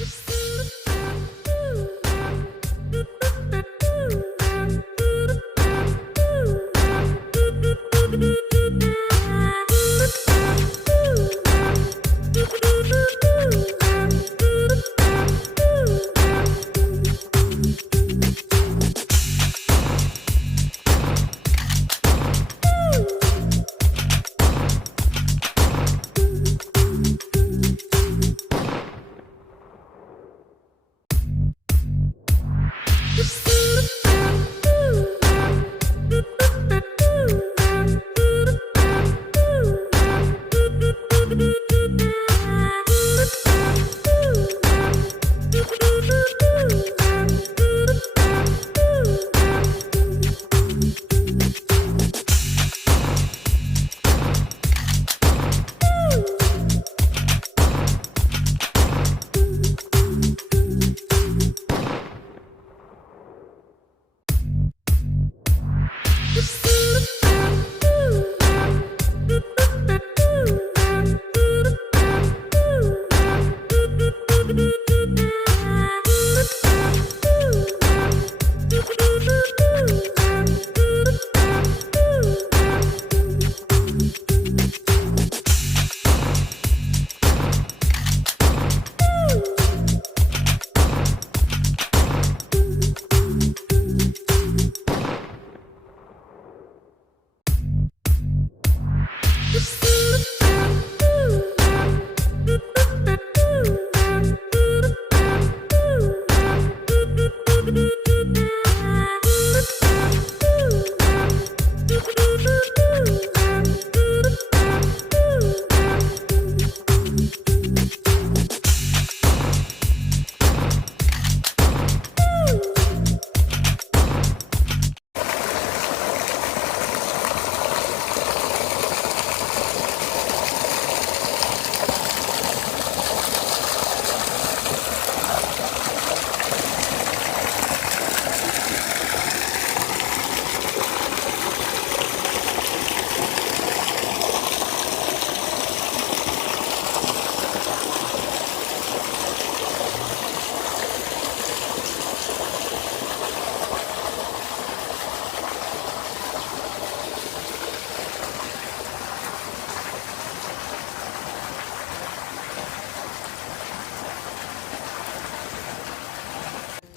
Oops.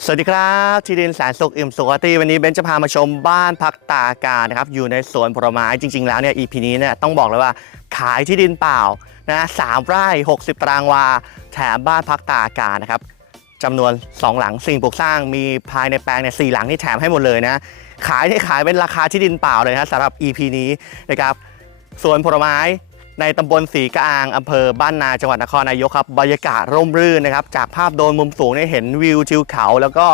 สวัสดีครับที่ดินแสนสุขอิ่มสุขตีวันนี้เบนจะพามาชมบ้านพักตากานะครับอยู่ในสวนผลไม้จริง ๆ แล้วเนี่ย EP นี้เนี่ยต้องบอกเลยว่าขายที่ดินเปล่านะสามไร่ 60 ตารางวา แถมบ้านพักตากานะครับจำนวน 2 หลังสิ่งปลูกสร้างมีภายในแปลงเนี่ยสหลังที่แถมให้หมดเลยนะ ขายที่ขายเป็นราคาที่ดินเปล่าเลยนะสำหรับ EP นี้นะครับสวนผลไม้ ในตำบลสีกะอางอำเภอบ้านนาจังหวัดนครนายกครับบรรยากาศร่มรื่นนะครับ จากภาพโดนมุมสูงเนี่ยเห็นวิวทิวเขา แล้วก็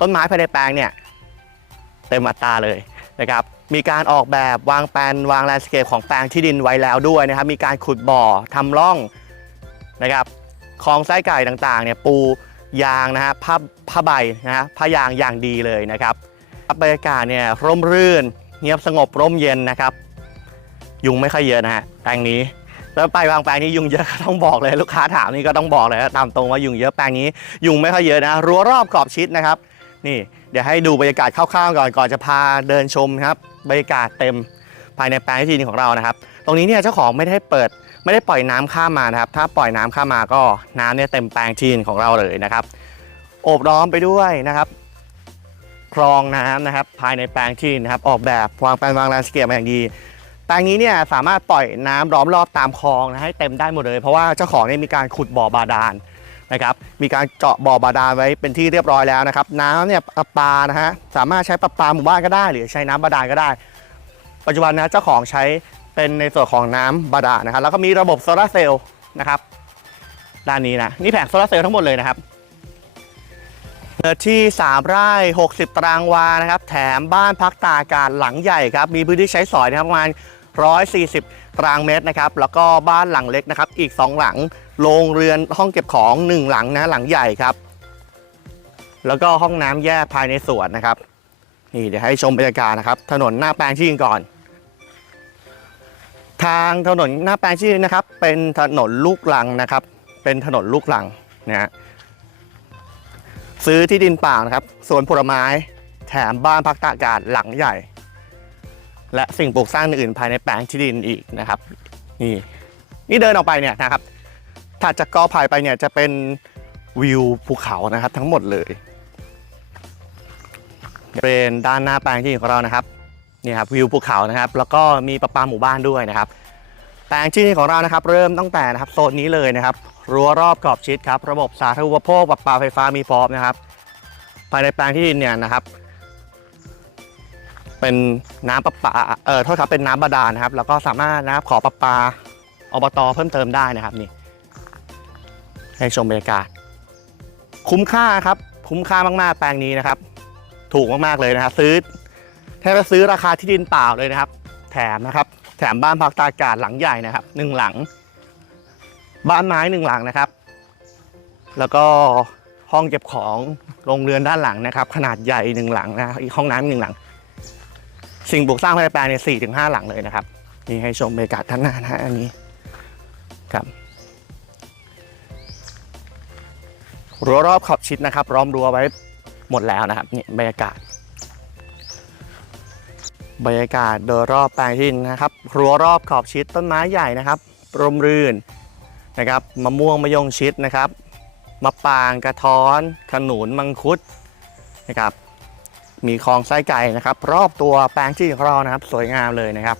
ต้นไม้ภายในแปลงเนี่ยเต็มอัตราเลยนะครับมีการออกแบบวางแปลนวางแลนด์สเคปของแปลงที่ดินไว้แล้วด้วยนะครับ มีการขุดบ่อทำร่องนะครับคลองไส้ไก่ต่างๆเนี่ยปูยางนะฮะผ้าผ้าใบนะฮะผ้ายางอย่างดีเลยนะครับบรรยากาศเนี่ยร่มรื่น เงียบสงบร่มเย็นนะครับ ยุงไม่ค่อยเยอะนะฮะแปลงนี้ แล้วไปบางแปลงนี้ยุงเยอะก็ต้องบอกเลยลูกค้าถามนี่ก็ต้องบอกเลยตามตรงว่ายุงเยอะแปลงนี้ ยุงไม่ค่อยเยอะนะรั้วรอบขอบชิดนะครับ นี่ เดี๋ยวให้ดูบรรยากาศคร่าวๆก่อนก่อนจะพาเดินชมครับบรรยากาศเต็มภายในแปลงที่ดินของเรานะครับ ตรงนี้เนี่ยเจ้าของไม่ได้เปิดไม่ได้ปล่อยน้ำข้ามมานะครับ ถ้าปล่อยน้ำข้ามมาก็น้ำเนี่ยเต็มแปลงที่ดินของเราเลยนะครับ โอบล้อมไปด้วยนะครับคลองน้ำนะครับ ภายในแปลงที่นนะครับ ออกแบบวางแปลนวางแลนด์สเคปมาอย่างดี แปลงนี้เนี่ยสามารถปล่อยน้ำล้อมรอบตามคลองนะให้เต็มได้หมดเลย เพราะว่าเจ้าของเนี่ยมีการขุดบ่อบาดาลนะครับมีการเจาะบ่อบาดาลไว้เป็นที่เรียบร้อยแล้วนะครับน้ำเนี่ยประปานะฮะสามารถใช้ประปาหมู่บ้านก็ได้ หรือใช้น้ำบาดาลก็ได้ ปัจจุบันนะเจ้าของใช้เป็นในส่วนของน้ำบาดาลนะครับแล้วก็มีระบบโซลาร์เซลล์นะครับด้านนี้นะนี่แผงโซลาร์เซลล์ทั้งหมดเลยนะครับเนื้อที่ 3 ไร่ 60 ตารางวานะครับ แถมบ้านพักตากอากาศหลังใหญ่ครับ มีพื้นที่ใช้สอยนะครับประมาณ 140 ตารางเมตรนะครับ แล้วก็บ้านหลังเล็กนะครับ อีก 2 หลัง โรงเรือนห้องเก็บของ 1 หลังนะหลังใหญ่ครับ แล้วก็ห้องน้ำแยกภายในสวนนะครับ นี่เดี๋ยวให้ชมบรรยากาศนะครับ ถนนหน้าแปลงที่ดินก่อน ทางถนนหน้าแปลงที่ดินนะครับ เป็นถนนลูกลังนะครับ เป็นถนนลูกลังนะฮะซื้อที่ดินเปล่านะครับสวนผลไม้ แถมบ้านพักตากอากาศหลังใหญ่ และสิ่งปลูกสร้างอื่นๆภายในแปลงที่ดินอีกนะครับ นี่นี่เดินออกไปเนี่ยนะครับถัดจากกอไผ่ไปเนี่ยจะเป็นวิวภูเขานะครับทั้งหมดเลยเป็นด้านหน้าแปลงที่ดินของเรานะครับนี่ครับวิวภูเขานะครับ แล้วก็มีประปาหมู่บ้านด้วยนะครับ แปลงที่ดินของเรานะครับ เริ่มตั้งแต่นะครับโซนนี้เลยนะครับรั้วรอบขอบชิดครับ ระบบสาธารณูปโภคประปาไฟฟ้ามีพร้อมนะครับ ภายในแปลงที่ดินเนี่ยนะครับ เป็นน้ำประปาเออโทษครับเป็นน้ำบาดาลนะครับ แล้วก็สามารถนะครับขอประปาอบตเพิ่มเติมได้นะครับนี่ ให้ชมบรรยากาศ คุ้มค่าครับ คุ้มค่ามากๆแปลงนี้นะครับ ถูกมากๆเลยนะครับซื้อแทบจะซื้อราคาที่ดินเปล่าเลยนะครับ แถมนะครับ แถมบ้านพักตากอากาศหลังใหญ่นะครับหนึ่งหลัง บ้านไม้หนึ่งหลังนะครับ แล้วก็ห้องเก็บของโรงเรือนด้านหลังนะครับ ขนาดใหญ่หนึ่งหลังนะอีกห้องน้ำหนึ่งหลัง สิ่งปลูกสร้างภายในแปลงเนี่ยสี่ถึงห้าหลังเลยนะครับนี่ให้ชมบรรยากาศท่านหน้านะฮะอันนี้ครับรั้วรอบขอบชิดนะครับล้อมรั้วไว้หมดแล้วนะครับนี่บรรยากาศ บรรยากาศโดยรอบแปลงที่นนะครับรั้วรอบขอบชิดต้นไม้ใหญ่นะครับร่มรื่นนะครับมะม่วงมะยงชิดนะครับมะปรางกระท้อน ขนุนมังคุดนะครับ มีคลองไส้ไก่นะครับ รอบตัวแปลงที่ของเรานะครับ สวยงามเลยนะครับ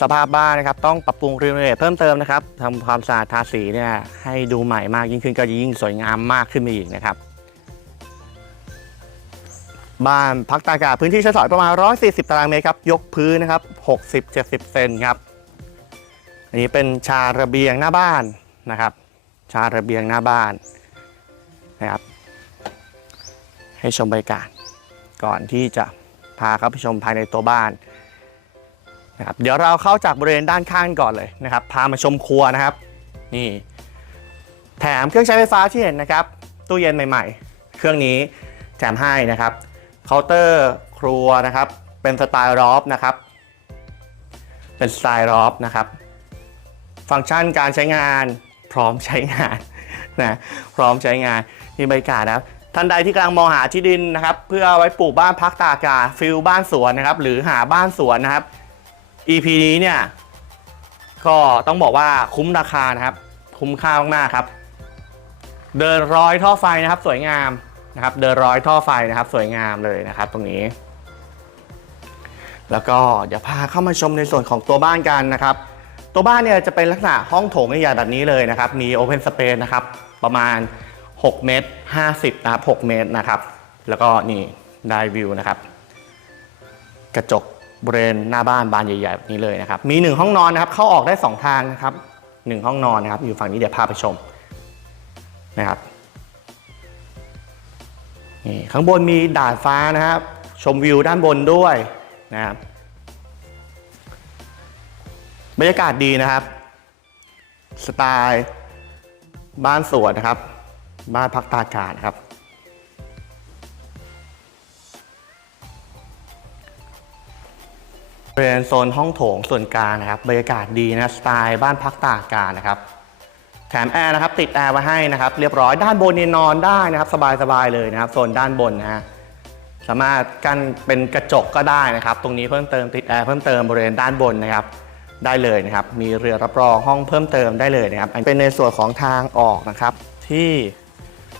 สภาพบ้านนะครับ ต้องปรับปรุงรีโนเวทเพิ่มเติมนะครับทำความสะอาดทาสีเนี่ยให้ดูใหม่มากยิ่งขึ้นก็จะยิ่งสวยงามมากขึ้นไปอีกนะครับ บ้านพักตากอากาศพื้นที่ใช้สอยประมาณ 140 ตารางเมตรครับ ยกพื้นนะครับ 60-70 เซนครับ อันนี้เป็นชาระเบียงหน้าบ้านนะครับ ชาระเบียงหน้าบ้านนะครับ ให้ชมบรรยากาศ ก่อนที่จะพาเข้าไปชมภายในตัวบ้านนะครับเดี๋ยวเราเข้าจากบริเวณด้านข้างก่อนเลยนะครับ พามาชมครัวนะครับนี่แถมเครื่องใช้ไฟฟ้าที่เห็นนะครับ ตู้เย็นใหม่ๆ เครื่องนี้แถมให้นะครับเคาน์เตอร์ครัวนะครับ เป็นสไตล์รอฟนะครับ เป็นสไตล์รอฟนะครับ ฟังก์ชันการใช้งานพร้อมใช้งานนะพร้อมใช้งานมีบรรยากาศนะครับ ท่านใดที่กำลังมองหาที่ดินนะครับ เพื่ออไว้ปลูกบ้านพักตากอากาศฟิลบ้านสวนนะครับ หรือหาบ้านสวนนะครับ EP นี้เนี่ย ก็ต้องบอกว่าคุ้มราคานะครับ คุ้มค่ามากๆครับ เดินร้อยท่อไฟนะครับ สวยงามนะครับ เดินร้อยท่อไฟนะครับ สวยงามเลยนะครับ ตรงนี้ แล้วก็เดี๋ยวพาเข้ามาชมในส่วนของตัวบ้านกันนะครับ ตัวบ้านเนี่ยจะเป็นลักษณะห้องโถงใหญ่แบบนี้เลยนะครับ มี Open Space นะครับ ประมาณ 6 เมตร 50นะครับ6เมตรนะครับ แล้วก็นี่ได้วิวนะครับ กระจกบริเวณหน้าบ้านบานใหญ่ๆแบบนี้เลยนะครับ มี 1 ห้องนอนนะครับ เข้าออกได้ 2 ทางนะครับ 1 ห้องนอนนะครับ อยู่ฝั่งนี้เดี๋ยวพาไปชมนะครับนี่ข้างบนมีดาดฟ้านะครับ ชมวิวด้านบนด้วยนะครับบรรยากาศดีนะครับ สไตล์บ้านสวนนะครับ บ้านพักตากอากาศนะครับเป็นโซนห้องโถงส่วนกลางนะครับบรรยากาศดีนะสไตล์บ้านพักตากอากาศนะครับแถมแอร์นะครับติดแอร์ไว้ให้นะครับเรียบร้อยด้านบนเนี่ยนอนได้นะครับ สบายๆเลยนะครับโซนด้านบนนะฮะสามารถกันเป็นกระจกก็ได้นะครับ ตรงนี้เพิ่มเติมติดแอร์เพิ่มเติมบริเวณด้านบนนะครับ ได้เลยนะครับ มีเรือรับรองห้องเพิ่มเติมได้เลยนะครับ เป็นในส่วนของทางออกนะครับ ที่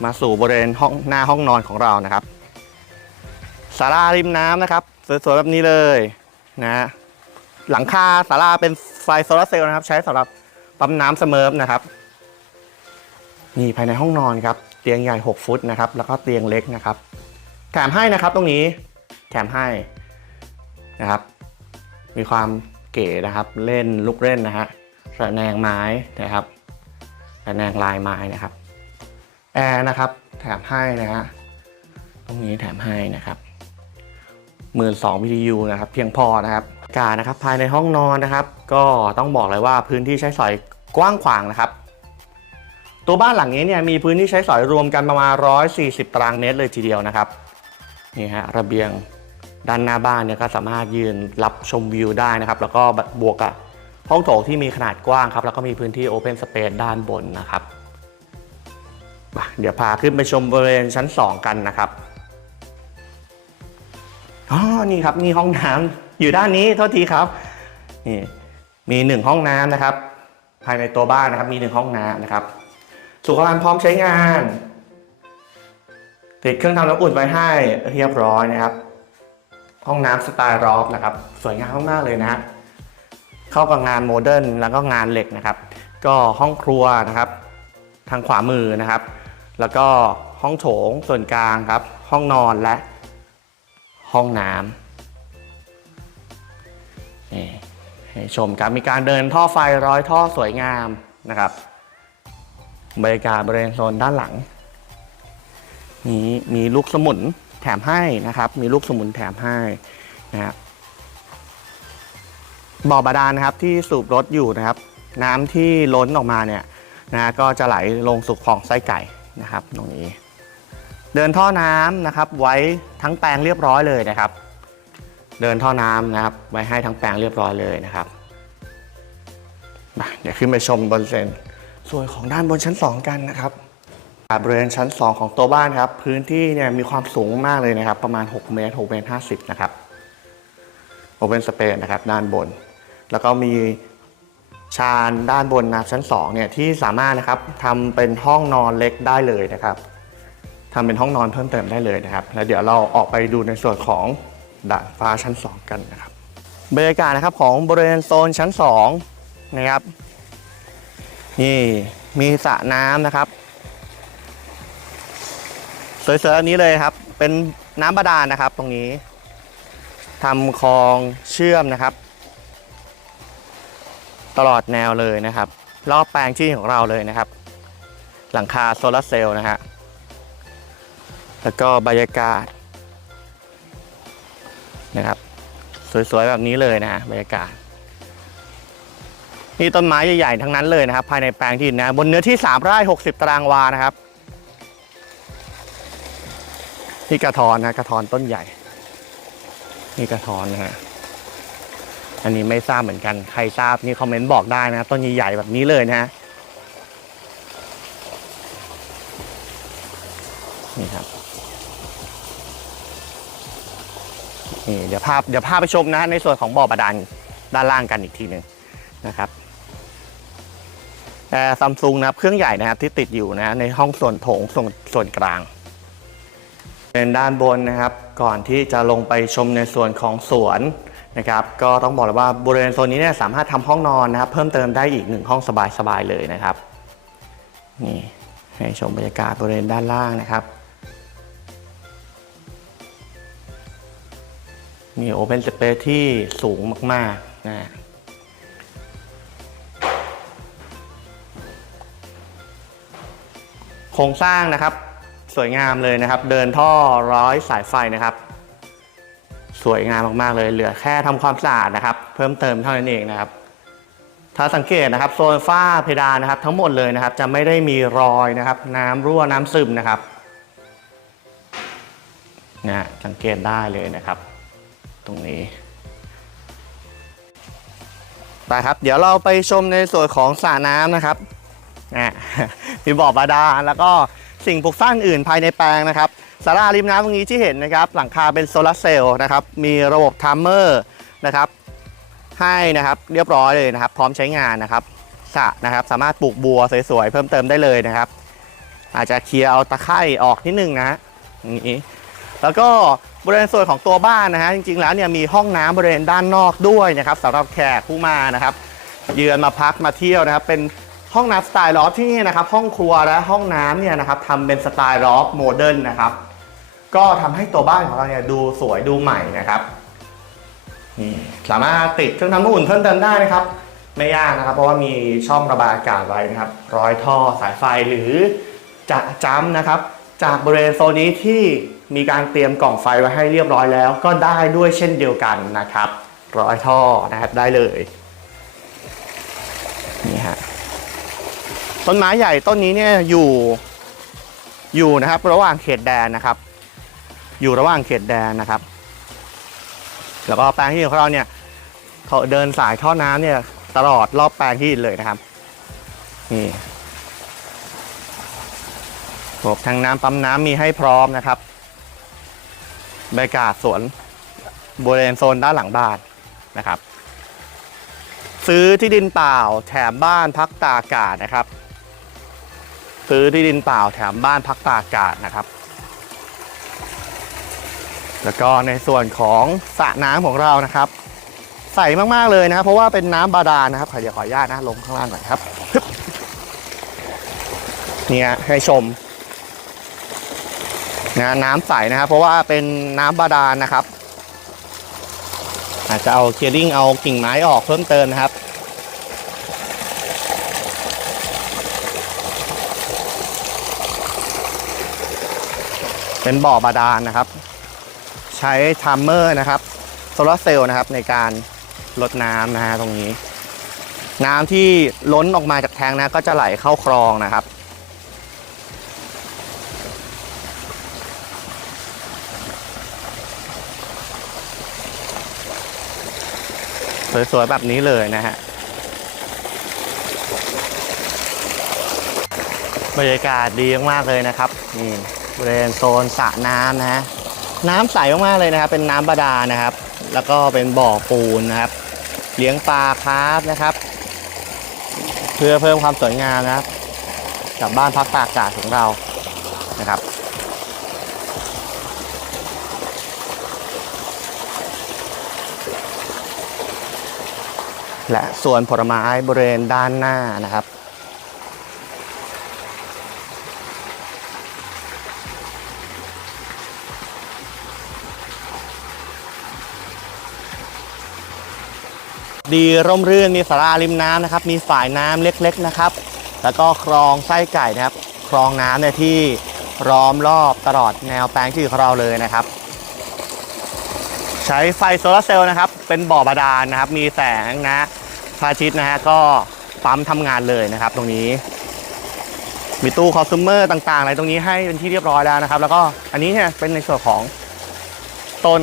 มาสู่บริเวณห้องหน้าห้องนอนของเรานะครับศาลาริมน้ำนะครับ สวยๆแบบนี้เลยนะหลังคาศาลาเป็นไฟโซลาร์เซลล์นะครับ ใช้สำหรับปั๊มน้ำเสมอนะครับ นี่ภายในห้องนอนครับ เตียงใหญ่ 6 ฟุตนะครับ แล้วก็เตียงเล็กนะครับ แถมให้นะครับตรงนี้แถมให้นะครับ มีความเก๋นะครับ เล่นลูกเล่นนะฮะระแนงไม้นะครับระแนงลายไม้นะครับ แอร์นะครับ แถมให้นะฮะตรงนี้แถมให้นะครับหมื่นสองวิทยุนะครับ เพียงพอนะครับอากาศนะครับ ภายในห้องนอนนะครับ ก็ต้องบอกเลยว่าพื้นที่ใช้สอยกว้างขวางนะครับ ตัวบ้านหลังนี้เนี่ยมีพื้นที่ใช้สอยรวมกันประมาณ 140 ตารางเมตรเลยทีเดียวนะครับนี่ฮะระเบียงด้านหน้าบ้านเนี่ยก็สามารถยืนรับชมวิวได้นะครับ แล้วก็บวกกับห้องโถงที่มีขนาดกว้างครับ แล้วก็มีพื้นที่ Open Space ด้านบนนะครับ เดี๋ยวพาขึ้นไปชมบริเวณชั้น 2 กันนะครับ อ๋อ นี่ครับนี่ห้องน้ำอยู่ด้านนี้โทษทีครับ นี่มีหนึ่งห้องน้ำนะครับ ภายในตัวบ้านนะครับมีหนึ่งห้องน้ำนะครับ สุขภัณฑ์พร้อมใช้งาน ติดเครื่องทำน้ำอุ่นไว้ให้เรียบร้อยนะครับ ห้องน้ำสไตล์รอฟนะครับ สวยงามมากๆเลยนะฮะเข้ากับงานโมเดิร์นแล้วก็งานเหล็กนะครับ ก็ห้องครัวนะครับ ทางขวามือนะครับ แล้วก็ห้องโถงส่วนกลางครับ ห้องนอนและห้องน้ำนี่ให้ชมครับมีการเดินท่อไฟร้อยท่อสวยงามนะครับบรรยากาศบริเวณโซนด้านหลังมีมีลูกสมุนแถมให้นะครับ มีลูกสมุนแถมให้นะครับบ่อบาดาลนะครับที่สูบรถอยู่นะครับ น้ำที่ล้นออกมาเนี่ยนะก็จะไหลลงสู่คลองไส้ไก่ นะครับตรงนี้ เดินท่อน้ำนะครับ ไว้ทั้งแปลงเรียบร้อยเลยนะครับ เดินท่อน้ำนะครับ ไว้ให้ทั้งแปลงเรียบร้อยเลยนะครับมาเดี๋ยวขึ้นไปชมบนเซนส่วนของด้านบนชั้น 2 กันนะครับบริเวณชั้น 2 ของตัวบ้านครับ พื้นที่เนี่ยมีความสูงมากเลยนะครับ ประมาณ 6 เมตร6เมตร50 นะครับโอเ n นสเปซนะครับ ด้านบน แล้วก็มี ชานด้านบนนะชั้น2เนี่ยที่สามารถนะครับทำเป็นห้องนอนเล็กได้เลยนะครับทำเป็นห้องนอนเพิ่มเติมได้เลยนะครับ แล้วเดี๋ยวเราออกไปดูในส่วนของดาดฟ้าชั้น 2 กันนะครับบรรยากาศนะครับของบริเวณโซนชั้น2นะครับนี่มีสระน้ำนะครับสวยๆแบบนี้เลยครับ เป็นน้ำบาดาลนะครับตรงนี้ทำคลองเชื่อมนะครับ ตลอดแนวเลยนะครับ รอบแปลงที่ของเราเลยนะครับ หลังคาโซลาร์เซลล์นะฮะแล้วก็บรรยากาศนะครับ สวยๆแบบนี้เลยนะบรรยากาศนี่ต้นไม้ใหญ่ๆทั้งนั้นเลยนะครับ ภายในแปลงที่ดินนะ บนเนื้อที่ 3 ไร่ 60 ตารางวานะครับนี่กระทอนนะกระทอนต้นใหญ่นี่กระทอนนะฮะ อันนี้ไม่ทราบเหมือนกัน ใครทราบนี่คอมเมนต์บอกได้นะ ต้นใหญ่ๆแบบนี้เลยนะฮะนี่ครับนี่เดี๋ยวภาพเดี๋ยวพาพไปชมนะฮะในส่วนของบ่อบาดาลด้านล่างกันอีกทีหนึ่งนะครับแต่ซัมซุงนะครับเครื่องใหญ่นะครับที่ติดอยู่นะในห้องส่วนโถงส่วนส่วนกลาง เป็นด้านบนนะครับ ก่อนที่จะลงไปชมในส่วนของสวน นะครับก็ต้องบอกเลยว่าบริเวณโซนนี้เนี่ยสามารถทำห้องนอนนะครับ เพิ่มเติมได้อีกหนึ่งห้องสบายๆเลยนะครับนี่ให้ชมบรรยากาศบริเวณด้านล่างนะครับมีโอเพนสเปซที่สูงมากๆนะโครงสร้างนะครับสวยงามเลยนะครับ เดินท่อร้อยสายไฟนะครับ สวยงามมากๆเลย เหลือแค่ทำความสะอาดนะครับ เพิ่มเติมเท่านั้นเองนะครับ ถ้าสังเกตนะครับโซนฝ้าเพดานนะครับ ทั้งหมดเลยนะครับ จะไม่ได้มีรอยนะครับ น้ำรั่วน้ำซึมนะครับนะสังเกตได้เลยนะครับ ตรงนี้ไปครับ เดี๋ยวเราไปชมในส่วนของสระน้ำนะครับนะมีบ่อบาดาลแล้วก็ สิ่งปลูกสร้างอื่นภายในแปลงนะครับสาราริมน้ำตรงนี้ที่เห็นนะครับ หลังคาเป็นโซลาร์เซลล์นะครับ มีระบบทัมเมอร์นะครับ ให้นะครับเรียบร้อยเลยนะครับ พร้อมใช้งานนะครับสะนะครับ สามารถปลูกบัวสวยๆ เพิ่มเติมได้เลยนะครับ อาจจะเคลียร์เอาตะไคร่ออกนิดนึงนะอย่างนี้แล้วก็บริเวณส่วนของตัวบ้านนะฮะจริงๆแล้วเนี่ยมีห้องน้ำบริเวณด้านนอกด้วยนะครับสำหรับแขกผู้มานะครับ เยือนมาพักมาเที่ยวนะครับ เป็น ห้องน้ำสไตล์ลอฟที่นี่นะครับห้องครัวและห้องน้ำเนี่ยนะครับทำเป็นสไตล์ลอฟโมเดิร์นนะครับก็ทำให้ตัวบ้านของเราเนี่ยดูสวยดูใหม่นะครับนี่สามารถติดเครื่องทำน้ำอุ่นเพิ่มเติมได้นะครับ ไม่ยากนะครับ เพราะว่ามีช่องระบายอากาศไว้นะครับ ร้อยท่อสายไฟหรือจะจ้ำนะครับ จากบริเวณโซนนี้ที่มีการเตรียมกล่องไฟไว้ให้เรียบร้อยแล้ว ก็ได้ด้วยเช่นเดียวกันนะครับ ร้อยท่อนะครับได้เลยนี่ฮะ ต้นไม้ใหญ่ต้นนี้เนี่ยอยู่อยู่นะครับระหว่างเขตแดนนะครับ อยู่ระหว่างเขตแดนนะครับ แล้วก็แปลงที่ของเราเนี่ยเขาเดินสายท่อน้ำเนี่ยตลอดรอบแปลงที่เลยนะครับนี่ระบบทางน้ำปั๊มน้ำมีให้พร้อมนะครับบรรยากาศสวนบริเวณโซนด้านหลังบ้านนะครับ ซื้อที่ดินเปล่าแถมบ้านพักตากอากาศนะครับ ซื้อที่ดินเปล่าแถมบ้านพักตากอากาศนะครับ แล้วก็ในส่วนของสระน้ำของเรานะครับ ใสมากๆเลยนะครับ เพราะว่าเป็นน้ำบาดาลนะครับขอเดี๋ยวขออนุญาตนะลงข้างล่างหน่อยครับเนี่ยให้ชมนะน้ำใสนะครับ เพราะว่าเป็นน้ำบาดาลนะครับ อาจจะเอาเคลียร์ดิ้งเอากิ่งไม้ออกเพิ่มเติมนะครับ เป็นบ่อบาดาลนะครับ ใช้ทัมเมอร์นะครับโซลาเซลล์นะครับในการลดน้ำนะฮะตรงนี้ น้ำที่ล้นออกมาจากแทงนะก็จะไหลเข้าคลองนะครับสวยๆแบบนี้เลยนะฮะบรรยากาศดีมากๆเลยนะครับนี่ บริเวณโซนสระน้ำนะฮะน้ำใสมากๆเลยนะครับ เป็นน้ำบาดาลนะครับ แล้วก็เป็นบ่อปูนนะครับ เลี้ยงปลาคาร์ฟนะครับ เพื่อเพิ่มความสวยงามนะครับกับบ้านพักตากอากาศของเรานะครับและสวนผลไม้บริเวณด้านหน้านะครับ ดีร่มรื่นมีสาราริมน้ำนะครับ มีฝ่ายน้ำเล็กๆนะครับ แล้วก็คลองไส้ไก่นะครับ คลองน้ำเนี่ยที่ล้อมรอบตลอดแนวแปลงที่ของเราเลยนะครับ ใช้ไฟโซลาร์เซลล์นะครับ เป็นบ่อบาดาลนะครับ มีแสงนะพระอาทิตย์นะฮะก็ปั๊มทำงานเลยนะครับ ตรงนี้ มีตู้คอ sumer ต่างๆอะไรตรงนี้ให้เป็นที่เรียบร้อยแล้วนะครับ แล้วก็อันนี้เนี่ยเป็นในส่วนของต้น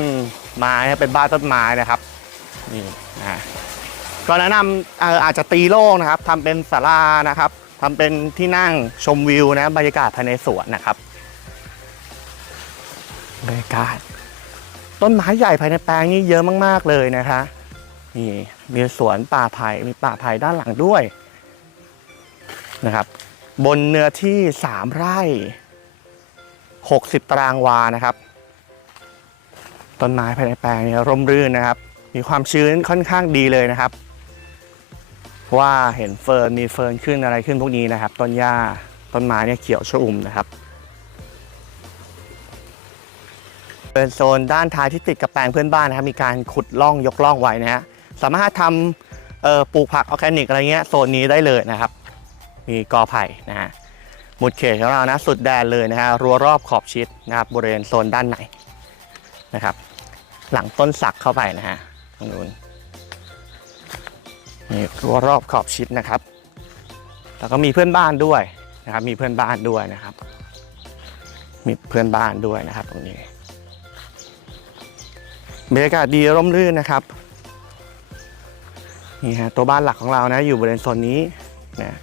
ไม้เป็นบ้านต้นไม้นะครับนี่นะ ก็แนะนำเอ่ออาจจะตีโล่งนะครับทำเป็นศาลานะครับทำเป็นที่นั่งชมวิวนะบรรยากาศภายในสวนนะครับบรรยากาศต้นไม้ใหญ่ภายในแปลงนี่เยอะมากๆเลยนะคะนี่มีสวนป่าไผ่มีป่าไผ่ด้านหลังด้วยนะครับ บนเนื้อที่3ไร่ 60 ตารางวานะครับ ต้นไม้ภายในแปลงนี่ร่มรื่นนะครับ มีความชื้นค่อนข้างดีเลยนะครับ ว่าเห็นเฟิร์นมีเฟิร์นขึ้นอะไรขึ้นพวกนี้นะครับ ต้นหญ้าต้นไม้เนี่ยเขียวชอุ่มนะครับ เป็นโซนด้านท้ายที่ติดกับแปลงเพื่อนบ้านนะครับ มีการขุดล่องยกล่องไว้นะฮะสามารถทำปลูกผักออร์แกนิกอะไรเงี้ยโซนนี้ได้เลยนะครับ มีกอไผ่นะฮะหมุดเขตของเรานะสุดแดนเลยนะฮะรั้วรอบขอบชิดนะครับบริเวณโซนด้านในนะครับ หลังต้นสักเข้าไปนะฮะตรงนู้น นี่รั้วรอบขอบชิดนะครับ แล้วก็มีเพื่อนบ้านด้วยนะครับ มีเพื่อนบ้านด้วยนะครับ มีเพื่อนบ้านด้วยนะครับตรงนี้บรรยากาศดีร่มรื่นนะครับนี่ฮะตัวบ้านหลักของเรานะอยู่บริเวณโซนนี้นะ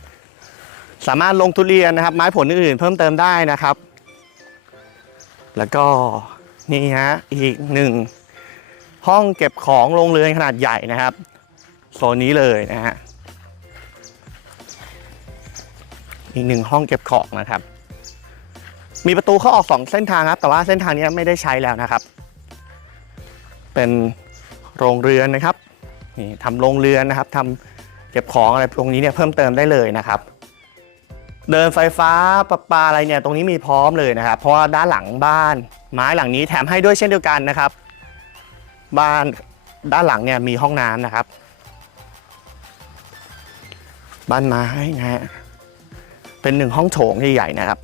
สามารถลงทุเรียนนะครับ ไม้ผลอื่นๆเพิ่มเติมได้นะครับ แล้วก็นี่ฮะอีกหนึ่งห้องเก็บของโรงเรือนขนาดใหญ่นะครับ โซนนี้เลยนะฮะ อีกหนึ่งห้องเก็บของนะครับ มีประตูเข้าออกสองเส้นทางครับ แต่ว่าเส้นทางนี้ไม่ได้ใช้แล้วนะครับ เป็นโรงเรือนนะครับ นี่ทำโรงเรือนนะครับทำเก็บของอะไรตรงนี้เนี่ยเพิ่มเติมได้เลยนะครับ เดินไฟฟ้าประปาอะไรเนี่ยตรงนี้มีพร้อมเลยนะครับ เพราะว่าด้านหลังบ้าน ไม้หลังนี้แถมให้ด้วยเช่นเดียวกันนะครับ บ้านด้านหลังเนี่ยมีห้องน้ำนะครับ บ้านไม้นะฮะ เป็นหนึ่งห้องโถงใหญ่ๆนะครับ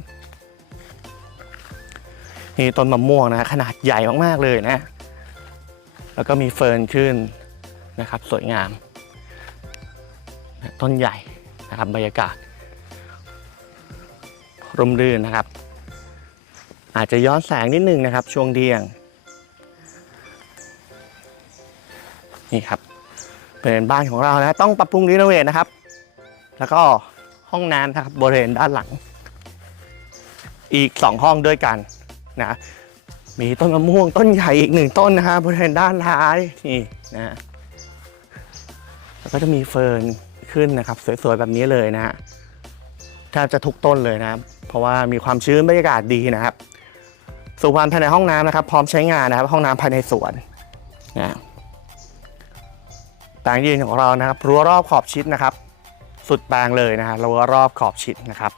นี่ต้นมะม่วงนะขนาดใหญ่มากๆเลยนะ แล้วก็มีเฟิร์นขึ้นนะครับ สวยงาม ต้นใหญ่นะครับบรรยากาศร่มรื่นนะครับ อาจจะย้อนแสงนิดนึงนะครับ ช่วงเที่ยง นี่ครับเป็นบ้านของเรานะ ต้องปรับปรุงรีโนเวทนะครับ แล้วก็ห้องน้ำนะครับบริเวณด้านหลัง อีก 2 ห้องด้วยกันนะมีต้นมะม่วงต้นใหญ่อีกหนึ่งต้นนะฮะบริเวณด้านท้ายนี่นะแล้วก็จะมีเฟิร์นขึ้นนะครับ สวยๆแบบนี้เลยนะฮะแทบจะทุกต้นเลยนะครับ เพราะว่ามีความชื้นบรรยากาศดีนะครับสุพรรณภายในห้องน้ำนะครับ พร้อมใช้งานนะครับ ห้องน้ำภายในสวนนะแปลงยืนของเรานะครับรั้วรอบขอบชิดนะครับ สุดแปลงเลยนะฮะรั้วรอบขอบชิดนะครับ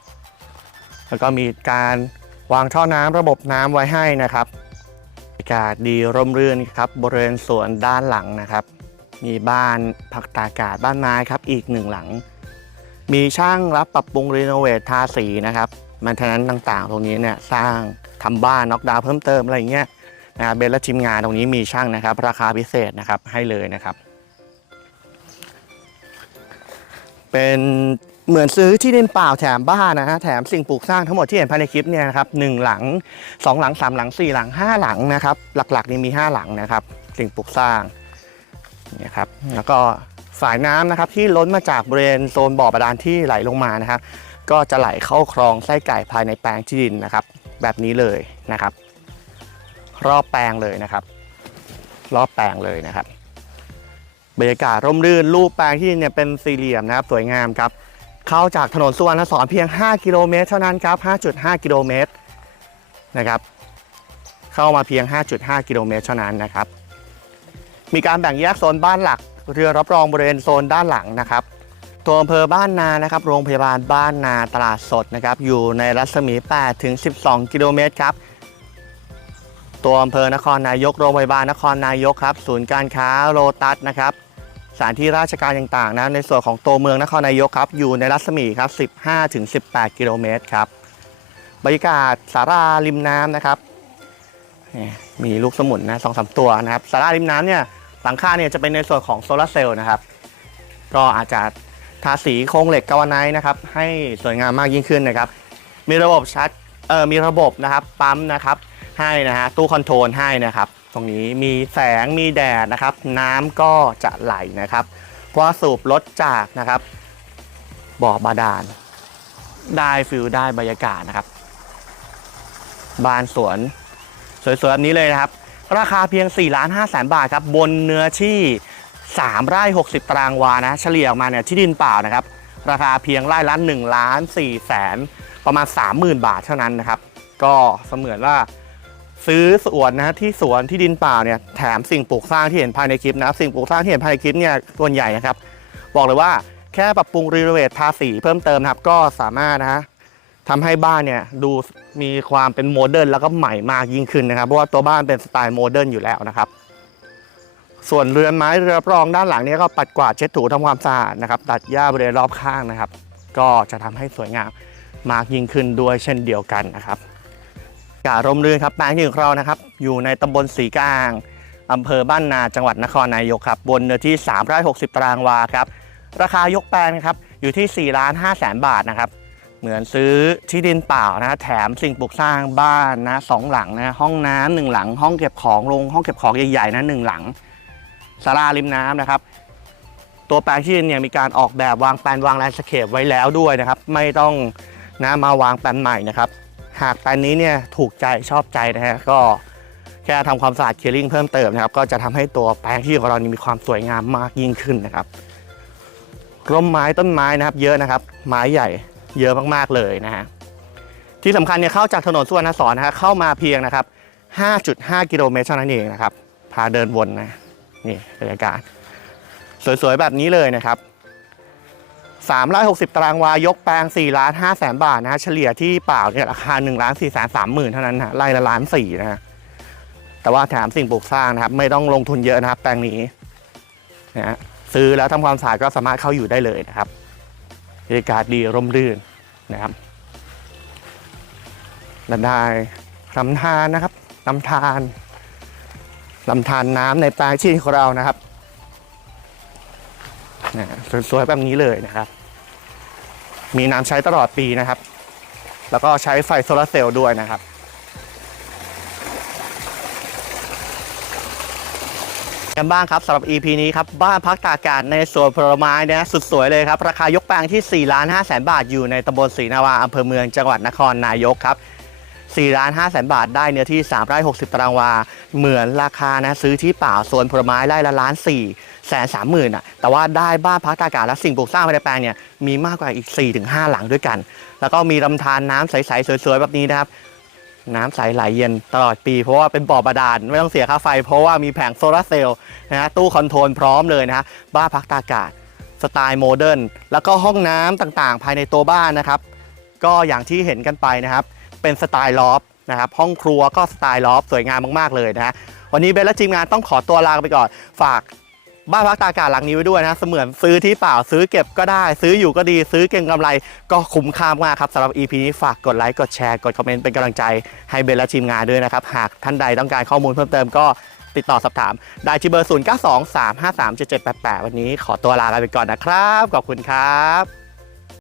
แล้วก็มีการวางท่อน้ำระบบน้ำไว้ให้นะครับบรรยากาศดีร่มรื่นครับบริเวณสวนด้านหลังนะครับ มีบ้านพักตากาศบ้านไม้ครับอีกหนึ่งหลัง มีช่างรับปรับปรุงรีโนเวททาสีนะครับมันทนั้นต่างๆ ตรงนี้เนี่ยสร้างทำบ้านน็อกดาวเพิ่มเติมอะไรอย่างเงี้ยนะเบนและทีมงานตรงนี้มีช่างนะครับ ราคาพิเศษนะครับให้เลยนะครับ เป็นเหมือนซื้อที่ดินเปล่าแถมบ้านนะฮะแถมสิ่งปลูกสร้างทั้งหมดที่เห็นภายในคลิปเนี่ยนะครับหนึ่งหลังสองหลังสามหลังสี่หลังห้าหลังนะครับ หลักๆนี่มีห้าหลังนะครับ สิ่งปลูกสร้างเนี่ยครับแล้วก็สายน้ำนะครับที่ล้นมาจากบริเวณโซนบ่อบาดาลที่ไหลลงมานะครับ ก็จะไหลเข้าคลองไส้ไก่ภายในแปลงที่ดินนะครับ แบบนี้เลยนะครับ รอบแปลงเลยนะครับ รอบแปลงเลยนะครับ บรรยากาศร่มรื่น รูปแปลงที่เนี่ยเป็นสี่เหลี่ยมนะครับ สวยงามครับ เข้าจากถนนสุวรรณสอนเพียง 5 กิโลเมตรเท่านั้นครับ 5.5 กิโลเมตรนะครับ เข้ามาเพียง 5.5 กิโลเมตรเท่านั้นนะครับ มีการแบ่งแยกโซนบ้านหลัก เรือรับรองบริเวณโซนด้านหลังนะครับตัวอำเภอบ้านนานะครับ โรงพยาบาลบ้านนาตลาดสดนะครับ อยู่ในรัศมี 8 ถึง 12 กิโลเมตรครับ ตัวอำเภอนครนายก โรงพยาบาลนครนายกครับ ศูนย์การค้าโลตัสนะครับ สถานที่ราชการต่างๆนะในส่วนของตัวเมืองนครนายกครับอยู่ในรัศมีครับ 15ถึง18 กิโลเมตรครับบรรยากาศสาราริมน้ำนะครับนี่มีลูกสมุนนะสองสามตัวนะครับสาราริมน้ำเนี่ยหลังคาเนี่ยจะเป็นในส่วนของโซลาร์เซลล์นะครับ ก็อาจจะทาสีโครงเหล็กกาวไนท์นะครับ ให้สวยงามมากยิ่งขึ้นนะครับ มีระบบชัดเอ่อมีระบบนะครับปั๊มนะครับ ให้นะฮะตู้คอนโทรลให้นะครับ ตรงนี้มีแสงมีแดดนะครับ น้ำก็จะไหลนะครับเพราะสูบลดจากนะครับบ่อบาดาลได้ฟิลได้บรรยากาศนะครับ บานสวนสวยๆแบบนี้เลยนะครับ ราคาเพียง4ล้าน5แสนบาทครับบนเนื้อที่ 3 ไร่ 60 ตารางวานะเฉลี่ยออกมาเนี่ยที่ดินเปล่านะครับ ราคาเพียงไร่ละ1ล้าน4แสนประมาณ 30,000 บาทเท่านั้นนะครับ ก็เสมือนว่า ซื้อสวนนะที่สวนที่ดินเปล่าเนี่ยแถมสิ่งปลูกสร้างที่เห็นภายในคลิปนะสิ่งปลูกสร้างที่เห็นภายในคลิปเนี่ยส่วนใหญ่นะครับ บอกเลยว่าแค่ปรับปรุงรีโนเวททาสีเพิ่มเติมนะครับ ก็สามารถนะฮะทำให้บ้านเนี่ยดูมีความเป็นโมเดิร์นแล้วก็ใหม่มากยิ่งขึ้นนะครับ เพราะว่าตัวบ้านเป็นสไตล์โมเดิร์นอยู่แล้วนะครับ ส่วนเรือนไม้เรือรองด้านหลังเนี้ก็ปัดกวาดเช็ดถูทำความสะอาดนะครับ ตัดหญ้าบริเวณรอบข้างนะครับ ก็จะทำให้สวยงามมากยิ่งขึ้นด้วยเช่นเดียวกันนะครับ กาศร่มรื่นครับแปลงที่ของเรานะครับ อยู่ในตำบลสีกลางอำเภอบ้านนาจังหวัดนครนายกครับ บนเนื้อที่3ไร่60 ตารางวาครับ ราคายกแปลงครับอยู่ที่4ล้าน5แสนบาทนะครับ เหมือนซื้อที่ดินเปล่านะแถมสิ่งปลูกสร้างบ้านนะสองหลังนะห้องน้ำหนึ่งหลัง ห้องเก็บของลงห้องเก็บของใหญ่ๆนะหนึ่งหลังศาลาริมน้ำนะครับ ตัวแปลงที่ดินเนี่ยมีการออกแบบวางแปลนวางแลนด์สเคปไว้แล้วด้วยนะครับ ไม่ต้องนะมาวางแปลนใหม่นะครับ หากแปลนนี้เนี่ยถูกใจชอบใจนะฮะก็แค่ทำความสะอาดเคลียร์ลิงเพิ่มเติมนะครับก็จะทำให้ตัวแปลงที่ของเรานี่มีความสวยงามมากยิ่งขึ้นนะครับร่มไม้ต้นไม้นะครับ เยอะนะครับ ไม้ใหญ่เยอะมากๆเลยนะฮะที่สำคัญเนี่ยเข้าจากถนนสุวรรณสอนนะฮะเข้ามาเพียงนะครับ 5.5 กิโลเมตรเท่านั้นเองนะครับพาเดินวนนะนี่บรรยากาศสวยๆแบบนี้เลยนะครับ 3ไร่60 ตารางวายกแปลง4ล้าน5แสนบาทนะฮะเฉลี่ยที่เปล่าเนี่ยราคา1ล้าน4แสน3หมื่นเท่านั้นนะไร่ละล้านสี่นะฮะแต่ว่าแถมสิ่งปลูกสร้างนะครับ ไม่ต้องลงทุนเยอะนะครับ แปลงนี้นะฮะซื้อแล้วทำความสะอาดก็สามารถเข้าอยู่ได้เลยนะครับบรรยากาศดีร่มรื่นนะครับและได้ลำธารนะครับลำธารลำธารน้ำในปลงที่ของเรานะครับ นะสวยๆแบบนี้เลยนะครับ มีน้ำใช้ตลอดปีนะครับ แล้วก็ใช้ไฟโซลาเซลล์ด้วยนะครับกันบ้างครับสำหรับ EP นี้ครับ บ้านพักตากอากาศในสวนผลไม้นะสุดสวยเลยครับ ราคายกแปลงที่4ล้าน5แสนบาทอยู่ในตำบลศรีนาวาอำเภอเมืองจังหวัดนครนายกครับ4ล้าน5แสนบาทได้เนื้อที่3ไร่60 ตารางวา เหมือนราคานะซื้อที่เปล่าสวนผลไม้ไร่ละล้าน4 แสนสามหมื่นอะแต่ว่าได้บ้านพักตากอากาศและสิ่งปลูกสร้างภายในแปลงเนี่ยมีมากกว่าอีก 4-5 หลังด้วยกัน แล้วก็มีลำธารน้ำใสๆสวยๆแบบนี้นะครับน้ำใสไหลเย็นตลอดปี เพราะว่าเป็นบ่อบาดาลไม่ต้องเสียค่าไฟ เพราะว่ามีแผงโซลาร์เซลล์นะฮะตู้คอนโทรลพร้อมเลยนะฮะบ้านพักตากอากาศสไตล์โมเดิร์นแล้วก็ห้องน้ำต่างๆ ภายในตัวบ้านนะครับ ก็อย่างที่เห็นกันไปนะครับ เป็นสไตล์ลอฟ์นะครับห้องครัวก็สไตล์ลอฟ์สวยงามมากๆเลยนะฮะวันนี้เบนและทีมงานต้องขอตัวลาไปก่อนฝาก บ้านพักตากอากาศหลังนี้ไว้ด้วยนะเสมือนซื้อที่เปล่าซื้อเก็บก็ได้ ซื้ออยู่ก็ดี ซื้อเก่งกำไร ก็คุ้มค่ามากครับสำหรับ EP นี้ฝากกดไลค์กดแชร์กดคอมเมนต์เป็นกำลังใจให้เบลและทีมงานด้วยนะครับหากท่านใดต้องการข้อมูลเพิ่มเติมก็ติดต่อสอบถาม ได้ที่เบอร์ 0923537788 วันนี้ขอตัวลาไปก่อนนะครับ ขอบคุณครับ